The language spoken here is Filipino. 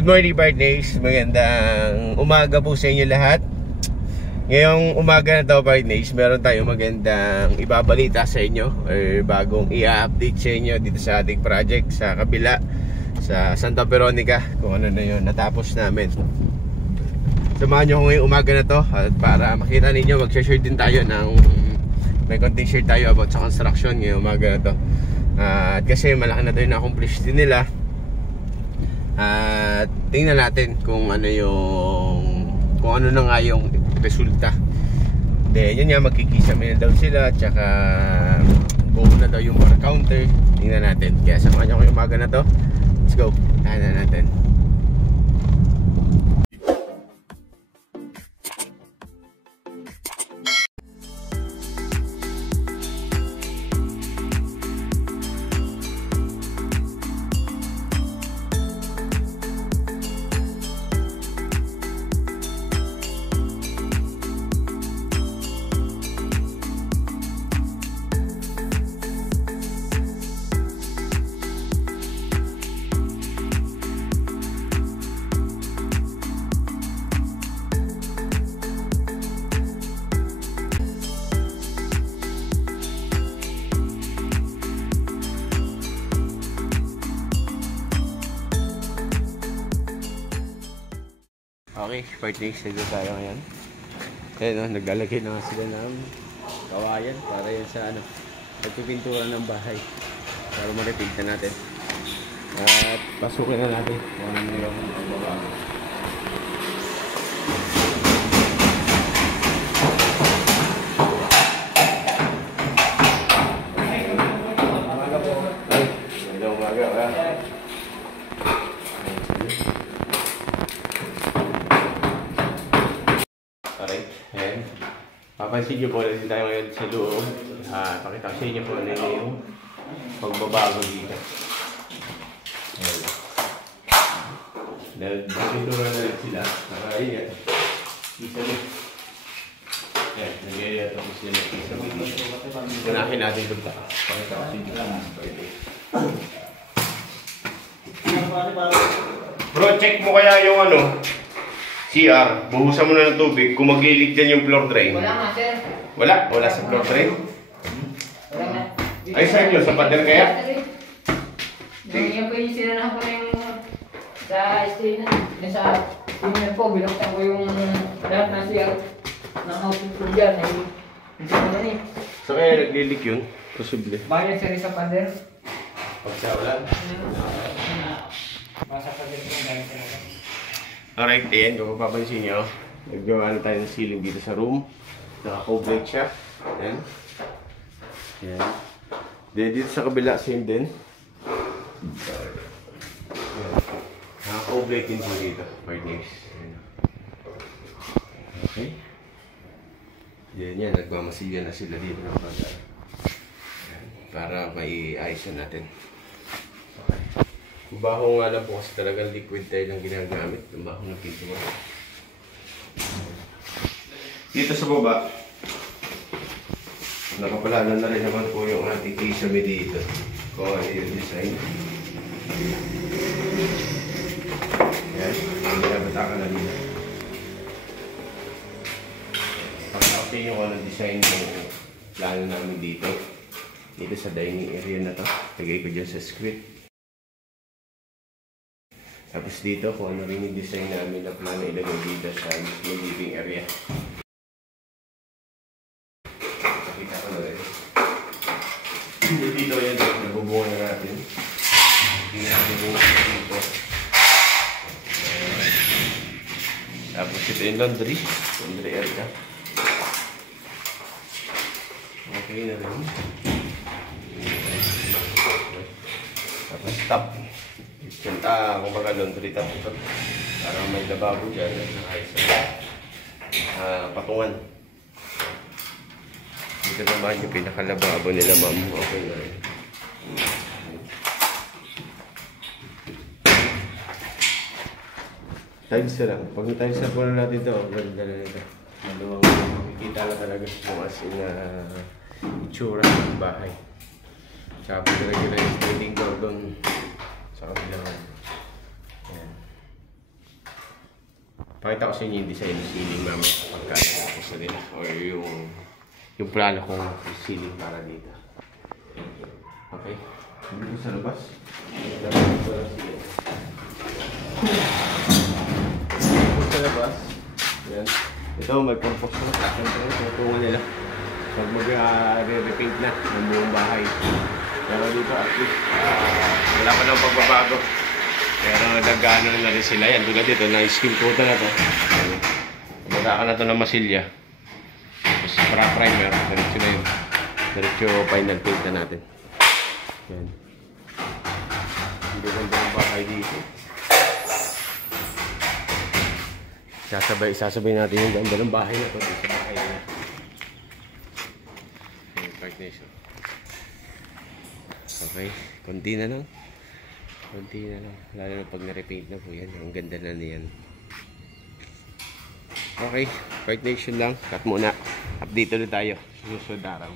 Good morning partners, magandang umaga po sa inyo lahat. Ngayong umaga na to partners, meron tayong magandang ibabalita sa inyo or bagong i-update sa inyo dito sa ating project sa kabila sa Santa Veronica, kung ano na yun natapos namin. Samahan nyo ko ngayong umaga na to at para makita ninyo, mag-share din tayo ng may konting share tayo about sa construction ngayong umaga na to. At kasi malaki na tayo na-accomplish din nila. At tingnan natin kung ano na nga yung resulta. Then yun nga, magkikisame na daw sila. Tsaka buo na daw yung bar counter. Tingnan natin. Kaya samahan nyo ko yung umaga na to. Let's go, tahanan natin. Okay, partners, nagdo tayo ngayon. Ayan o, naglalagay na nga sila ng kawayan para yun sa nagpipintura ng bahay para ma-repeat na natin. At pasukin na natin kung ano yung pagbabago. Umaga po. Magandang umaga. Ayan. Papansin nyo po na din tayo ngayon sa loob. Pakita ko sa inyo po na yung pagbabago dito. Ayan. Nagpintura na rin sila. Ayan. Isa mo. Ayan. Nagyaya tapos sila. Isa mo. Unahin natin punta. Pakita ko sa inyo. Bro, check mo kaya yung CR, buhusan mo na ng tubig kung maglilig dyan yung floor drain. Wala nga, sir. Wala? Wala sa floor drain? Wala nga. Ay, saan nyo? Sa pader kaya? Yan po yung sinanahan ko na yung sa stay na. Yung sa email po, binuksan ko yung lahat ng CR ng housing floor dyan. Hindi ko na eh. So kaya naglilig yun? Posible. Bakit sir sa pader? Pag sa ulan? Basa pader po yung galing talaga. Alright, ayan, kung mapapansin nyo, naggawa na tayo ng ceiling dito sa room. Naka-coverage siya. Ayan. Ayan. Then dito sa kabila, same din. Naka-coverage din po dito. Partners. Okay. Ayan yan, nagmamasilya na sila dito ng pagkara. Para maiayos na natin. Baho nga lang po kasi talagang liquid tayo lang ginagamit. Yung baho ng pintura. Dito sa baba, nakapalanan na rin naman po yung ating kisame dito. Kung ano yung design. Ayan, binabatakan na dito. Pagkakapin nyo kung anong design yung plano namin dito. Dito sa dining area na to. Lagay ko dyan sa script. Tapos dito, kung ano rin yung design namin na plano ilagay dito sa living area. Nakita ko na rin. Dito yan, nabubunga na natin. Hindi na nabubunga dito. Tapos ito yung laundry area. Okay na rin. Tapos top. Kung baga laundry top ito. Parang may lababo dyan. Nakayos sa patungan. Dito naman yung pinakalababo nila, ma'am. Okay na rin. Tiles na lang. Pag tiles na po na natin ito, ganda na ito. Maluwang makikita na talaga kung as in itsura ng bahay. Tsaka pinagyan na yung sliding door doon sa kabilang. Ayan. Pakita ko sa inyo yung design ng ceiling mamaya pagka tapos na nila. Or yung plano kong ceiling para dito. Okay. Dito sa labas. Dito sa labas. Yan. Ito may purpose na. Siyempre, tutungan nila. Pag mag-repaint na ng buong bahay. Pero dito at least, wala pa daw pagbabago. Pero nagano na rin sila yan. Tulad dito, na-skim coat na to. Baga ka na to ng masilya. Tapos primer, diretso na yun. Diretso final paint na natin. Yan. Hindi ganda yung bahay dito. Isasabay natin yung ganda ng bahay na to. Sa bahay na. Park Nation. Okay, konti na lang. Konti na lang. Lalo na pag na-repaint na po yan. Ang ganda na niyan. Okay, Park Nation lang. Cut muna. Update ulit tayo. Susunod araw.